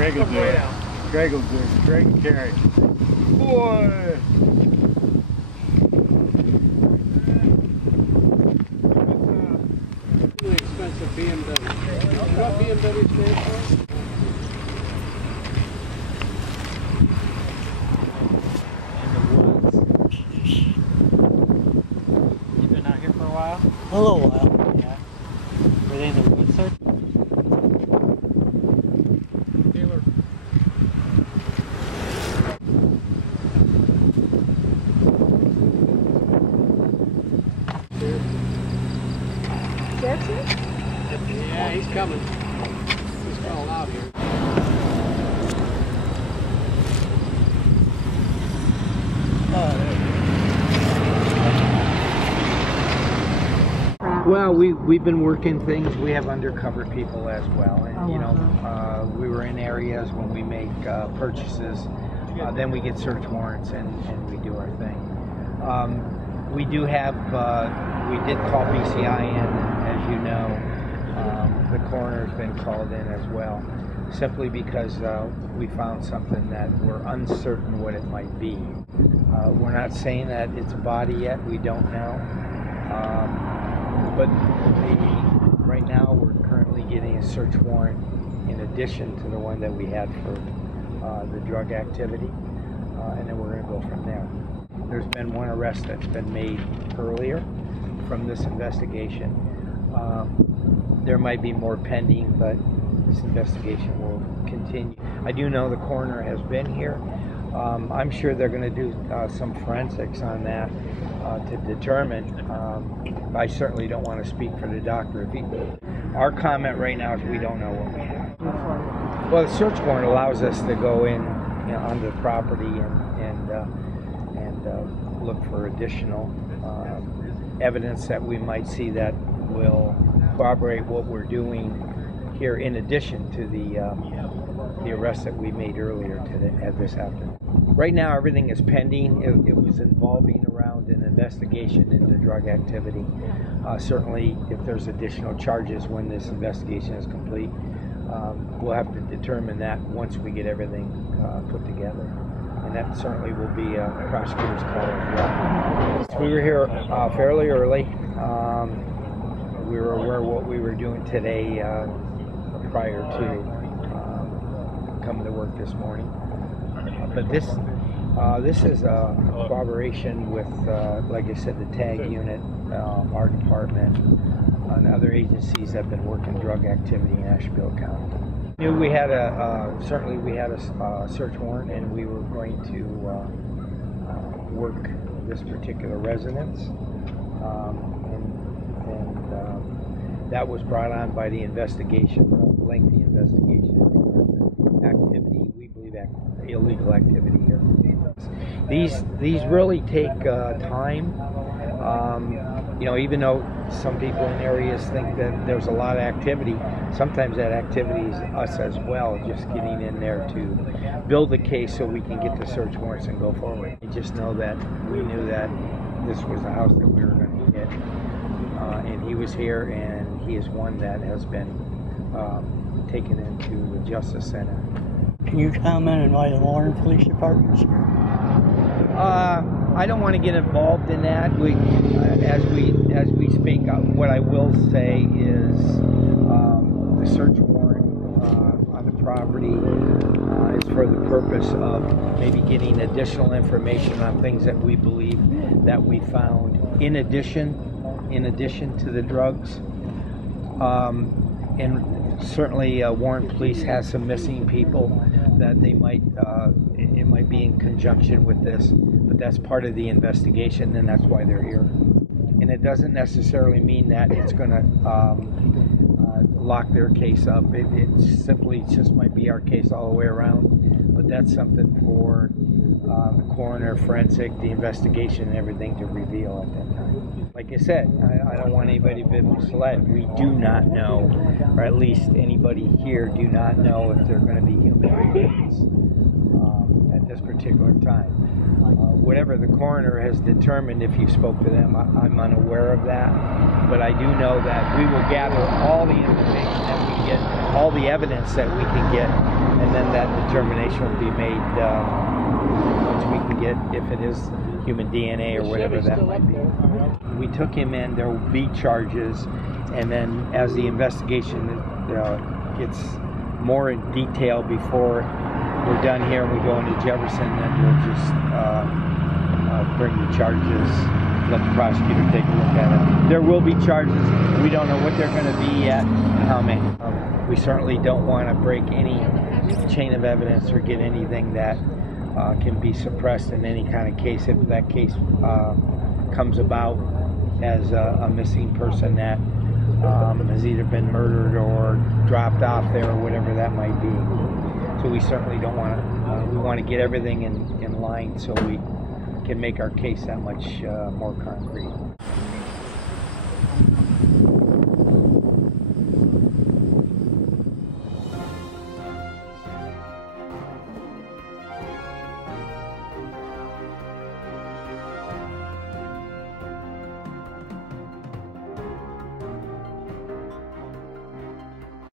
Greg will do it. Greg will do it. Greg and Carrie. Boy! Really expensive BMW. You know what BMW stands for? A little while. Yeah. Were they in the woods, sir? Taylor. That's it? Yeah, he's coming. He's calling out here. Well, we've been working things. We have undercover people as well, and you know, we were in areas when we make purchases. Then we get search warrants and we do our thing. We do have. We did call BCI in, as you know. The coroner's been called in as well, simply because we found something that we're uncertain what it might be. We're not saying that it's a body yet. We don't know. But right now we're currently getting a search warrant in addition to the one that we had for the drug activity, and then we're going to go from there. There's been one arrest that's been made earlier from this investigation. There might be more pending, but this investigation will continue. I do know the coroner has been here. I'm sure they're going to do some forensics on that to determine. I certainly don't want to speak for the doctor. Our comment right now is we don't know what we have. Well, the search warrant allows us to go in, you know, on the property and look for additional evidence that we might see that will corroborate what we're doing here, in addition to the arrest that we made earlier this afternoon. Right now, everything is pending. It was involving around an investigation into drug activity. Certainly, if there's additional charges when this investigation is complete, we'll have to determine that once we get everything put together. And that certainly will be a prosecutor's call as well. So we were here fairly early. We were aware of what we were doing today prior to coming to work this morning. But this is a collaboration with, like I said, the TAG unit, our department, and other agencies that have been working drug activity in Ashtabula County. Knew we had certainly we had a search warrant, and we were going to work this particular residence, and that was brought on by the investigation, the lengthy investigation in regards to activity. We believe illegal activity here. These really take time. You know, even though some people in areas think that there's a lot of activity, sometimes that activity is us as well, just getting in there to build the case so we can get the search warrants and go forward. We just know that we knew that this was the house that we were going to hit, and he was here, and he is one that has been taken into the Justice Center. Can you comment on why the Warren Police Department's here? I don't want to get involved in that. As we speak, what I will say is the search warrant on the property is for the purpose of maybe getting additional information on things that we believe that we found in addition to the drugs. And certainly Warren Police has some missing people that they might it might be in conjunction with this, but that's part of the investigation, and that's why they're here. And it doesn't necessarily mean that it's going to lock their case up. It simply just might be our case all the way around, but that's something for the coroner, forensic, the investigation, and everything to reveal at that time. Like I said, I don't want anybody to be misled. We do not know, or at least anybody here do not know if they're going to be human remains at this particular time. Whatever the coroner has determined, if you spoke to them, I'm unaware of that. But I do know that we will gather all the information that we get, all the evidence that we can get, and then that determination will be made once we can get, if it is human DNA or whatever that might be. We took him in, there will be charges, and then as the investigation gets more in detail before we're done here and we go into Jefferson, then we'll just bring the charges, let the prosecutor take a look at it. There will be charges. We don't know what they're going to be yet and how many. We certainly don't want to break any chain of evidence or get anything that can be suppressed in any kind of case. If that case comes about as a missing person that has either been murdered or dropped off there or whatever that might be. So we certainly don't want to, we want to get everything in line so we can make our case that much more concrete.